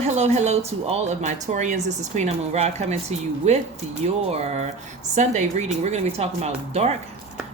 Hello to all of my Taurians. This is Queen Amun Ra coming to you with your Sunday reading. We're going to be talking about dark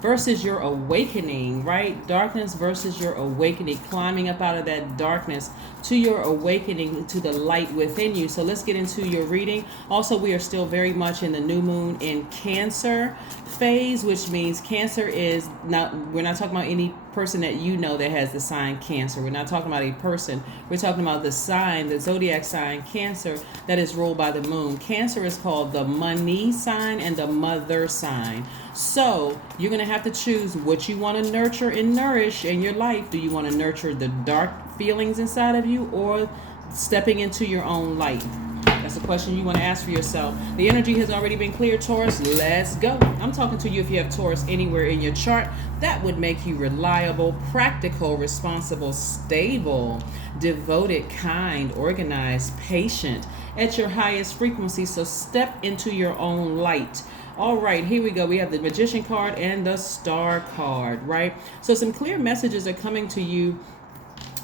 versus your awakening, right? Darkness versus your awakening, climbing up out of that darkness to your awakening, to the light within you. So let's get into your reading. Also, we are still very much in the new moon in Cancer phase, which means Cancer is not, we're not talking about any person that you know that has the sign Cancer. We're not talking about a person. We're talking about the sign, the zodiac sign Cancer, that is ruled by the moon. Cancer is called the money sign and the mother sign. So you're going to have to choose what you want to nurture and nourish in your life. Do you want to nurture the dark feelings inside of you or stepping into your own light? That's a question you want to ask for yourself. The energy has already been cleared, Taurus. Let's go. I'm talking to you if you have Taurus anywhere in your chart. That would make you reliable, practical, responsible, stable, devoted, kind, organized, patient, at your highest frequency. So step into your own light. All right, here we go. We have the Magician card and the Star card, right? So some clear messages are coming to you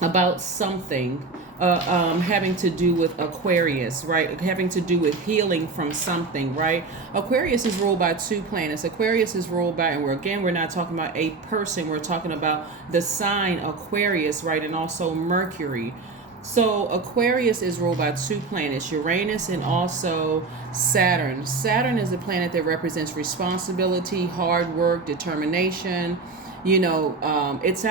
about something having to do with Aquarius, right? Having to do with healing from something, right? Aquarius is ruled by two planets. Aquarius is ruled by, and we're not talking about a person. We're talking about the sign Aquarius, right? And also Mercury. So Aquarius is ruled by two planets, Uranus and also Saturn. Saturn is the planet that represents responsibility, hard work, determination. You know, it's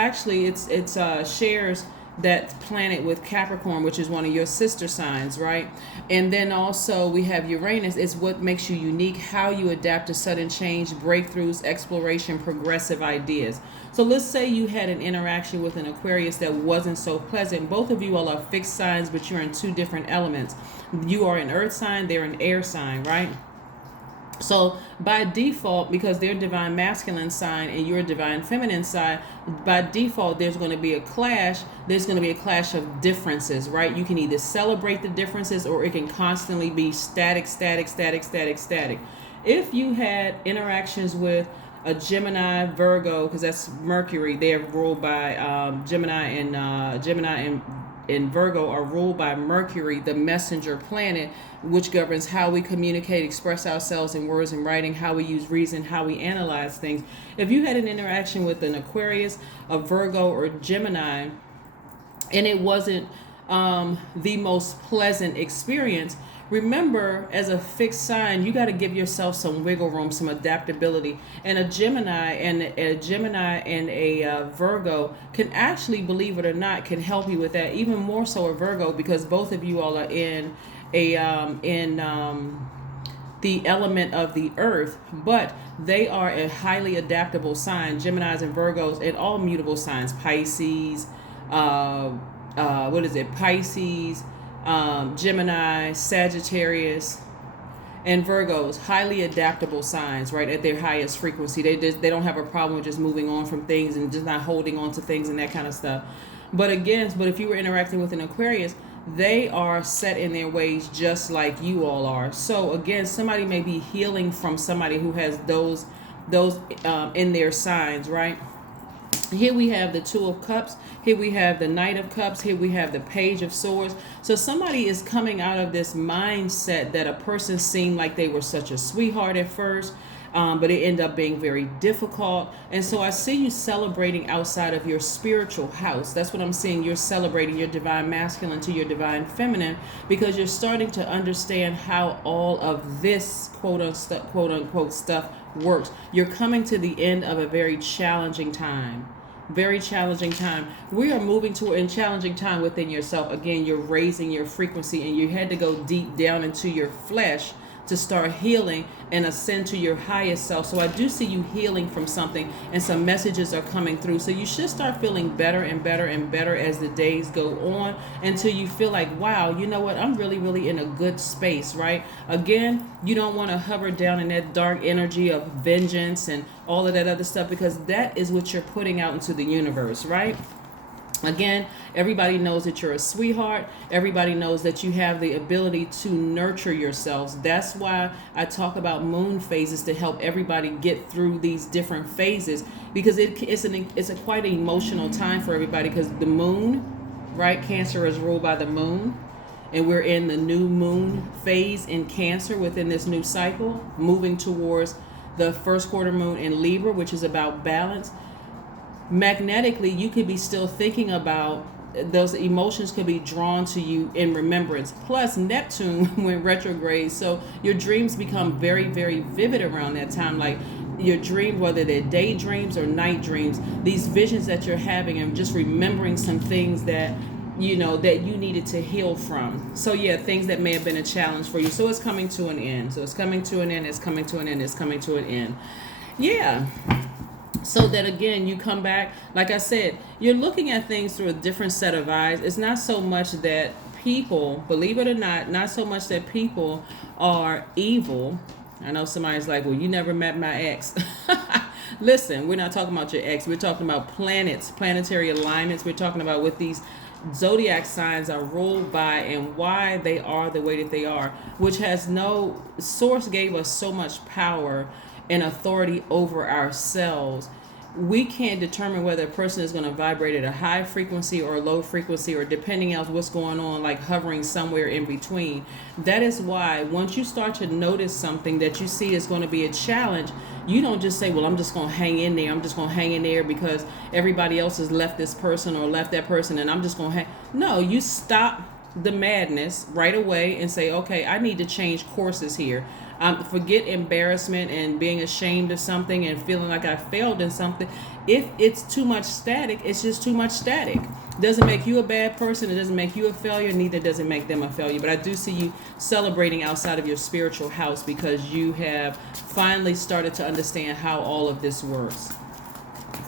shares that planet with Capricorn, which is one of your sister signs, right? And then also we have Uranus. It's what makes you unique, how you adapt to sudden change, breakthroughs, exploration, progressive ideas. So let's say you had an interaction with an Aquarius that wasn't so pleasant. Both of you all are fixed signs, but you're in two different elements. You are an earth sign, they're an air sign, right? So by default, because they're divine masculine sign and you're a divine feminine sign, by default, there's going to be a clash. There's going to be a clash of differences, right? You can either celebrate the differences or it can constantly be static. If you had interactions with a Gemini, Virgo, because that's Mercury, they're ruled by Gemini and Virgo are ruled by Mercury, the messenger planet, which governs how we communicate, express ourselves in words and writing, how we use reason, how we analyze things. If you had an interaction with an Aquarius, a Virgo, or Gemini, and it wasn't the most pleasant experience, remember, as a fixed sign, you got to give yourself some wiggle room, some adaptability. And a Gemini and a Virgo can actually, believe it or not, can help you with that. Even more so a Virgo, because both of you all are in the element of the earth, but they are a highly adaptable sign. Geminis and Virgos, and all mutable signs, Pisces, Pisces, Gemini, Sagittarius, and Virgos, highly adaptable signs, right, at their highest frequency. They don't have a problem with just moving on from things and just not holding on to things and that kind of stuff. But if you were interacting with an Aquarius, they are set in their ways just like you all are. So again, somebody may be healing from somebody who has those in their signs, right? Here we have the Two of Cups. Here we have the Knight of Cups. Here we have the Page of Swords. So somebody is coming out of this mindset that a person seemed like they were such a sweetheart at first, but it ended up being very difficult. And so I see you celebrating outside of your spiritual house. That's what I'm seeing. You're celebrating your divine masculine to your divine feminine, because you're starting to understand how all of this quote unquote stuff works. You're coming to the end of a very challenging time. Very challenging time. We are moving to a challenging time within yourself. Again, you're raising your frequency and you had to go deep down into your flesh to start healing and ascend to your highest self. So I do see you healing from something, and some messages are coming through. So you should start feeling better and better and better as the days go on, until you feel like, wow, you know what, I'm really, really in a good space, right? Again, you don't want to hover down in that dark energy of vengeance and all of that other stuff, because that is what you're putting out into the universe, right? Again, everybody knows that you're a sweetheart. Everybody knows that you have the ability to nurture yourselves. That's why I talk about moon phases, to help everybody get through these different phases, because it's a quite an emotional time for everybody, because the moon, right? Cancer is ruled by the moon. and we're in the new moon phase in Cancer within this new cycle, moving towards the first quarter moon in Libra, which is about balance. Magnetically, you could be still thinking about those emotions, could be drawn to you in remembrance. Plus Neptune went retrograde, so your dreams become very, very vivid around that time. Like your dreams, whether they're daydreams or night dreams, these visions that you're having and just remembering some things that that you needed to heal from. So yeah, things that may have been a challenge for you. So it's coming to an end. So it's coming to an end. It's coming to an end. It's coming to an end. Yeah. So that again, you come back, like I said, you're looking at things through a different set of eyes. It's not so much that people, believe it or not so much that people are evil. I know somebody's like, well, you never met my ex. Listen, we're not talking about your ex. We're talking about planets, planetary alignments. We're talking about what these zodiac signs are ruled by and why they are the way that they are, which has no source, gave us so much power and authority over ourselves. We can't determine whether a person is going to vibrate at a high frequency or a low frequency, or depending on what's going on, like hovering somewhere in between. That is why once you start to notice something that you see is going to be a challenge, you don't just say, well, I'm just going to hang in there. I'm just going to hang in there because everybody else has left this person or left that person, and I'm just going to hang. No, you stop the madness right away and say, okay, I need to change courses here. Forget embarrassment and being ashamed of something and feeling like I failed in something. If it's too much static, it's just too much static. Doesn't make you a bad person. It doesn't make you a failure. Neither does it make them a failure. But I do see you celebrating outside of your spiritual house because you have finally started to understand how all of this works.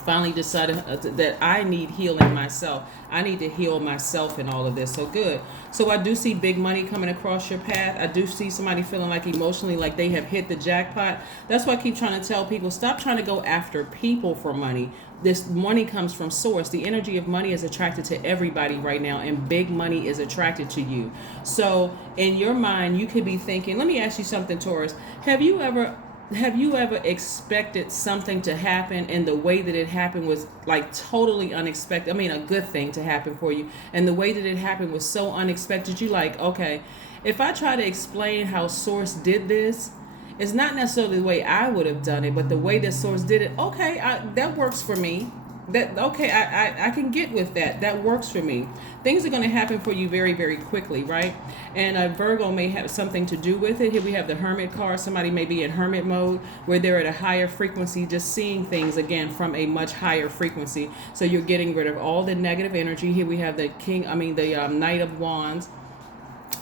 Finally decided that I need healing myself. I need to heal myself in all of this. So good. So I do see big money coming across your path. I do see somebody feeling like emotionally like they have hit the jackpot. That's why I keep trying to tell people, stop trying to go after people for money. This money comes from source. The energy of money is attracted to everybody right now, and big money is attracted to you. So in your mind, you could be thinking, let me ask you something, Taurus. Have you ever expected something to happen and the way that it happened was like totally unexpected? I mean, a good thing to happen for you, and the way that it happened was so unexpected. You like, okay, if I try to explain how source did this, it's not necessarily the way I would have done it, but the way that source did it, okay, that works for me. I can get with that. That works for me. Things are going to happen for you very, very quickly, right? And Virgo may have something to do with it. Here we have the Hermit card. Somebody may be in hermit mode where they're at a higher frequency, just seeing things again from a much higher frequency. So you're getting rid of all the negative energy. Here we have the Knight of Wands.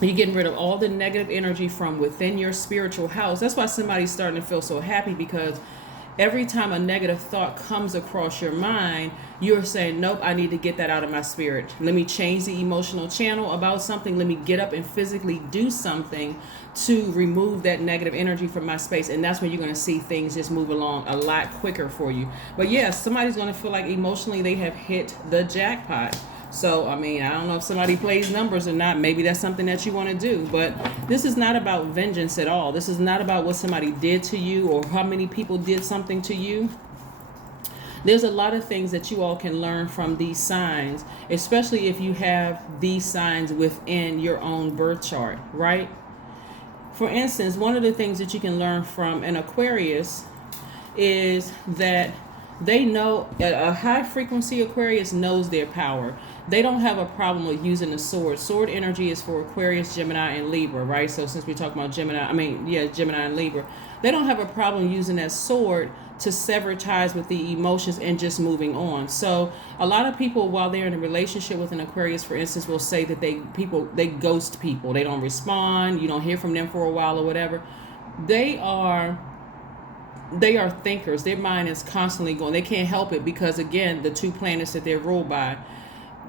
You're getting rid of all the negative energy from within your spiritual house. That's why somebody's starting to feel so happy, because every time a negative thought comes across your mind, you're saying, nope, I need to get that out of my spirit. Let me change the emotional channel about something. Let me get up and physically do something to remove that negative energy from my space. And that's when you're going to see things just move along a lot quicker for you. But yeah, somebody's going to feel like emotionally they have hit the jackpot. So, I mean, I don't know if somebody plays numbers or not. Maybe that's something that you want to do. But this is not about vengeance at all. This is not about what somebody did to you or how many people did something to you. There's a lot of things that you all can learn from these signs, especially if you have these signs within your own birth chart, right? For instance, one of the things that you can learn from an Aquarius is that they know a high frequency Aquarius knows their power. They don't have a problem with using the sword. Sword energy is for Aquarius, Gemini, and Libra, right? So since we're talking about Gemini and Libra, they don't have a problem using that sword to sever ties with the emotions and just moving on. So a lot of people, while they're in a relationship with an Aquarius, for instance, will say that they ghost people. They don't respond. You don't hear from them for a while or whatever. They are thinkers. Their mind is constantly going. They can't help it because, again, the two planets that they're ruled by.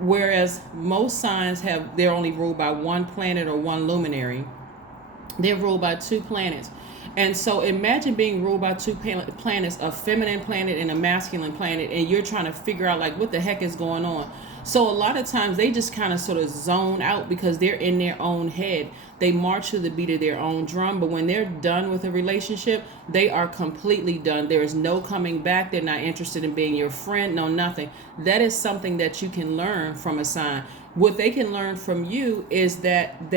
Whereas most signs they're only ruled by one planet or one luminary. They're ruled by two planets. And so imagine being ruled by two planets, a feminine planet and a masculine planet, and you're trying to figure out like what the heck is going on. So a lot of times they just kind of sort of zone out because they're in their own head. They march to the beat of their own drum, but when they're done with a relationship, they are completely done. There is no coming back. They're not interested in being your friend, no nothing. That is something that you can learn from a sign. what they can learn from you is that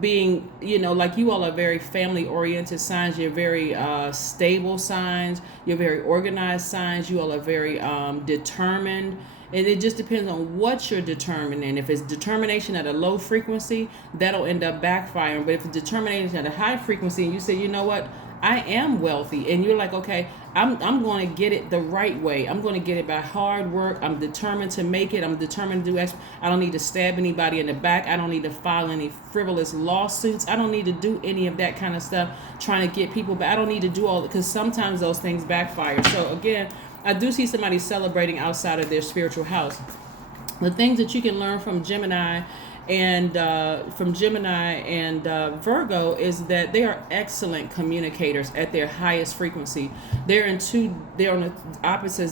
being, like you all are very family oriented signs. You're very stable signs. You're very organized signs. You all are very determined. And it just depends on what you're determined in. If it's determination at a low frequency, that'll end up backfiring. But if it's determination at a high frequency and you say, you know what, I am wealthy, and you're like, okay, I'm going to get it the right way. I'm going to get it by hard work. I'm determined to make it. I'm determined to do X. I don't need to stab anybody in the back. I don't need to file any frivolous lawsuits. I don't need to do any of that kind of stuff trying to get people back. I don't need to do all, because sometimes those things backfire. So again, I do see somebody celebrating outside of their spiritual house. The things that you can learn from Gemini and Virgo is that they are excellent communicators at their highest frequency. They're on the opposite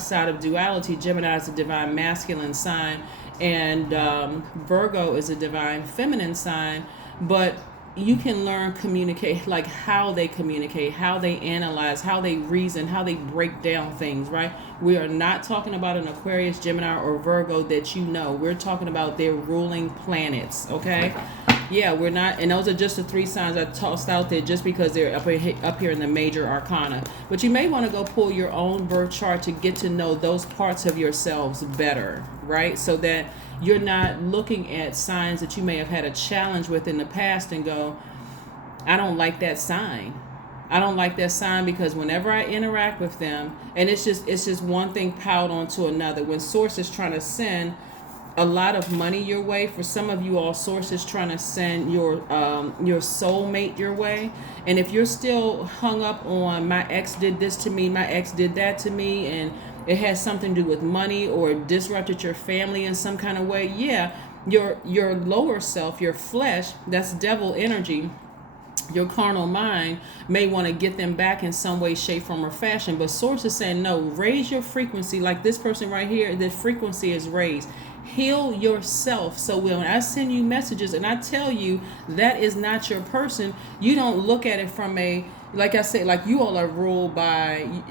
side of duality. Gemini is a divine masculine sign, and Virgo is a divine feminine sign. But you can learn communicate, like how they communicate, how they analyze, how they reason, how they break down things, right? We are not talking about an Aquarius, Gemini, or Virgo that we're talking about their ruling planets, okay? Yeah, we're not, and those are just the 3 signs I tossed out there just because they're up here in the major arcana. But you may want to go pull your own birth chart to get to know those parts of yourselves better, right? So that you're not looking at signs that you may have had a challenge with in the past and go, I don't like that sign. I don't like that sign because whenever I interact with them, and it's just one thing piled onto another. When Source is trying to send a lot of money your way, for some of you all, Source is trying to send your soulmate your way. And if you're still hung up on my ex did this to me, my ex did that to me, and it has something to do with money or disrupted your family in some kind of way, yeah, your lower self, your flesh, that's devil energy, your carnal mind may want to get them back in some way, shape, form, or fashion. But Source is saying, no, raise your frequency. Like this person right here, the frequency is raised. Heal yourself. So when I send you messages and I tell you that is not your person, you don't look at it from a, like I said, like you all are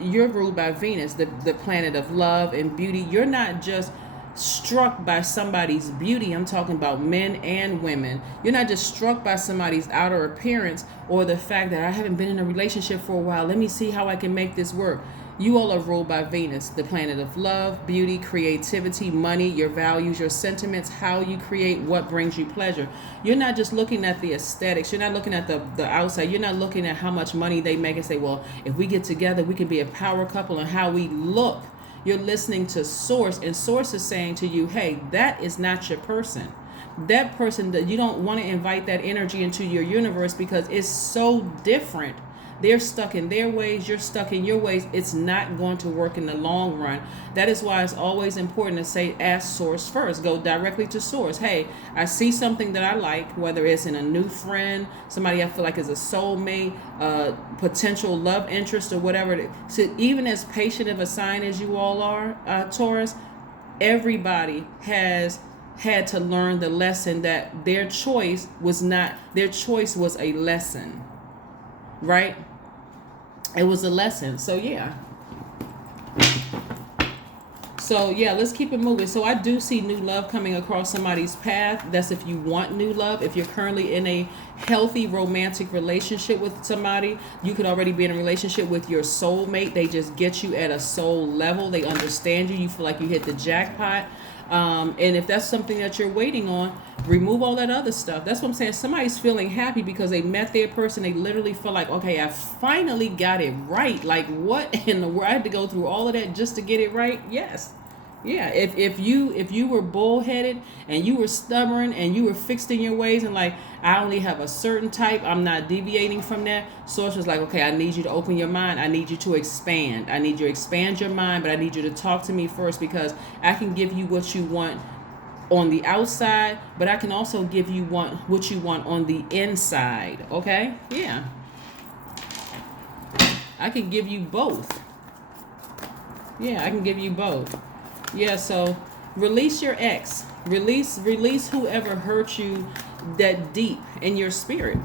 you're ruled by Venus, the planet of love and beauty. You're not just struck by somebody's beauty. I'm talking about men and women. You're not just struck by somebody's outer appearance or the fact that I haven't been in a relationship for a while. Let me see how I can make this work. You all are ruled by Venus, the planet of love, beauty, creativity, money, your values, your sentiments, how you create, what brings you pleasure. You're not just looking at the aesthetics. You're not looking at the outside. You're not looking at how much money they make and say, well, if we get together, we can be a power couple, and how we look. You're listening to Source, and Source is saying to you, hey, that is not your person. That person, that you don't want to invite that energy into your universe because it's so different. They're stuck in their ways. You're stuck in your ways. It's not going to work in the long run. That is why it's always important to say, ask Source first. Go directly to Source. Hey, I see something that I like, whether it's in a new friend, somebody I feel like is a soulmate, potential love interest, or whatever. So even as patient of a sign as you all are, Taurus, everybody has had to learn the lesson that their choice was a lesson, right? It was a lesson. So yeah, let's keep it moving. So I do see new love coming across somebody's path. That's if you want new love. If you're currently in a healthy romantic relationship with somebody, you could already be in a relationship with your soulmate. They just get you at a soul level. They understand you. You feel like you hit the jackpot. And if that's something that you're waiting on, remove all that other stuff. That's what I'm saying. Somebody's feeling happy because they met their person. They literally feel like, okay, I finally got it right. Like, what in the world? I had to go through all of that just to get it right? Yes. Yeah, if you were bullheaded and you were stubborn and you were fixed in your ways and like, I only have a certain type, I'm not deviating from that. Source was like, okay, I need you to open your mind. I need you to expand. I need you to expand your mind, but I need you to talk to me first because I can give you what you want on the outside, but I can also give you what you want on the inside. Okay? Yeah. I can give you both. Yeah, I can give you both. Yeah, so release your ex. Release whoever hurt you that deep in your spirit.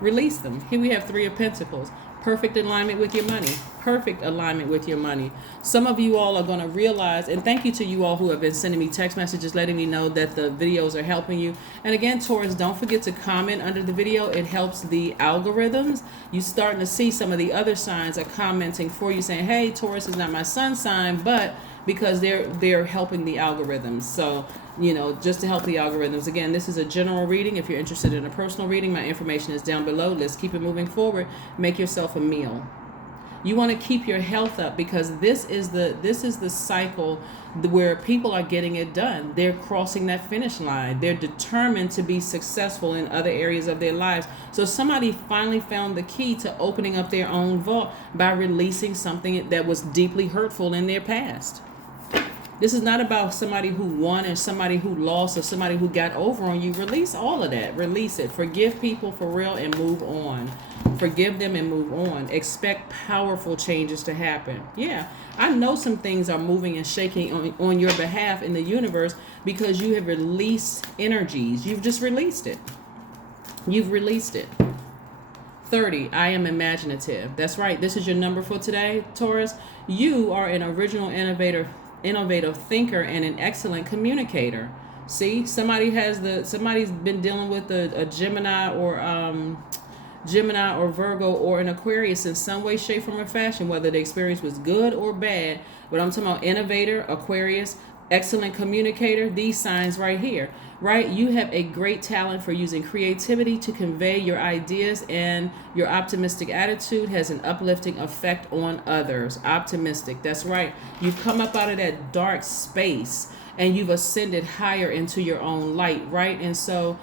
Release them. Here we have 3 of Pentacles. Perfect alignment with your money. Perfect alignment with your money. Some of you all are going to realize, and thank you to you all who have been sending me text messages letting me know that the videos are helping you. And again, Taurus, don't forget to comment under the video. It helps the algorithms. You're starting to see some of the other signs are commenting for you, saying, hey, Taurus is not my sun sign, but because they're helping the algorithms. So, just to help the algorithms. Again, this is a general reading. If you're interested in a personal reading, my information is down below. Let's keep it moving forward. Make yourself a meal. You want to keep your health up, because this is the cycle where people are getting it done. They're crossing that finish line. They're determined to be successful in other areas of their lives. So somebody finally found the key to opening up their own vault by releasing something that was deeply hurtful in their past. This is not about somebody who won or somebody who lost or somebody who got over on you. Release all of that. Release it. Forgive people for real and move on. Forgive them and move on. Expect powerful changes to happen. Yeah, I know some things are moving and shaking on your behalf in the universe because you have released energies. You've just released it. You've released it. 30, I am imaginative. That's right. This is your number for today, Taurus. You are an original innovative thinker and an excellent communicator. See, somebody's been dealing with a Gemini or Virgo or an Aquarius in some way, shape, form, or fashion, whether the experience was good or bad. But I'm talking about innovator, Aquarius, excellent communicator, these signs right here, right? You have a great talent for using creativity to convey your ideas, and your optimistic attitude has an uplifting effect on others. Optimistic, that's right. You've come up out of that dark space and you've ascended higher into your own light, right? And so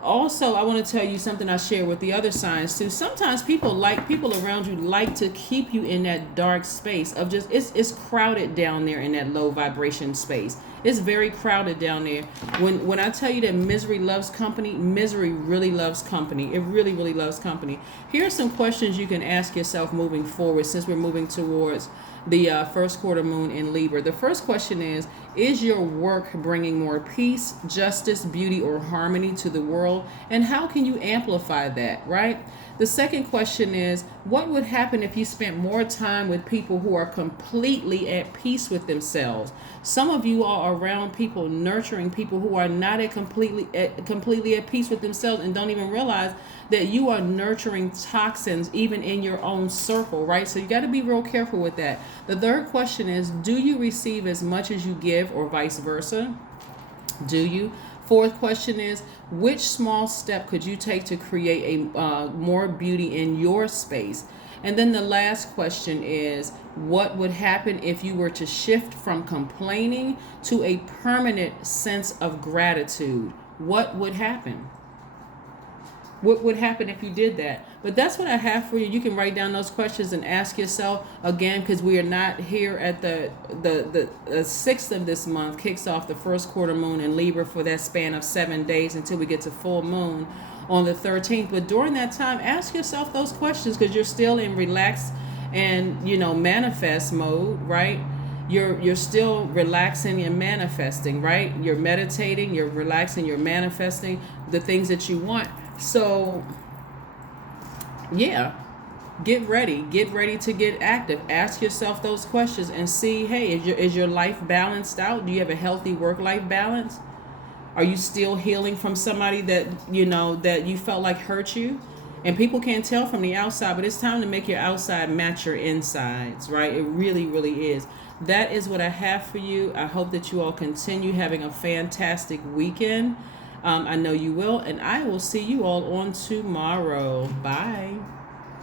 also, I want to tell you something I share with the other signs too. Sometimes people around you like to keep you in that dark space of just, it's crowded down there in that low vibration space. It's very crowded down there. When I tell you that misery loves company, misery really loves company. It really, really loves company. Here are some questions you can ask yourself moving forward, since we're moving towards the first quarter moon in Libra. The first question is your work bringing more peace, justice, beauty, or harmony to the world? And how can you amplify that, right? The second question is, what would happen if you spent more time with people who are completely at peace with themselves? Some of you are around people, nurturing people who are not completely at peace with themselves, and don't even realize that you are nurturing toxins even in your own circle, right? So you got to be real careful with that. The third question is, do you receive as much as you give, or vice versa? Do you? Fourth question is, which small step could you take to create a more beauty in your space? And then the last question is, what would happen if you were to shift from complaining to a permanent sense of gratitude? What would happen? What would happen if you did that? But that's what I have for you. You can write down those questions and ask yourself again, because we are not here at the 6th of this month. Kicks off the first quarter moon in Libra for that span of 7 days until we get to full moon on the 13th. But during that time, ask yourself those questions, because you're still in relax and manifest mode, right? You're still relaxing and manifesting, right? You're meditating, you're relaxing, you're manifesting the things that you want. So, yeah, get ready to get active. Ask yourself those questions and see, hey, is your life balanced out? Do you have a healthy work-life balance? Are you still healing from somebody that you felt like hurt you? And people can't tell from the outside, but it's time to make your outside match your insides, right? It really, really is. That is what I have for you. I hope that you all continue having a fantastic weekend. I know you will, and I will see you all on tomorrow. Bye.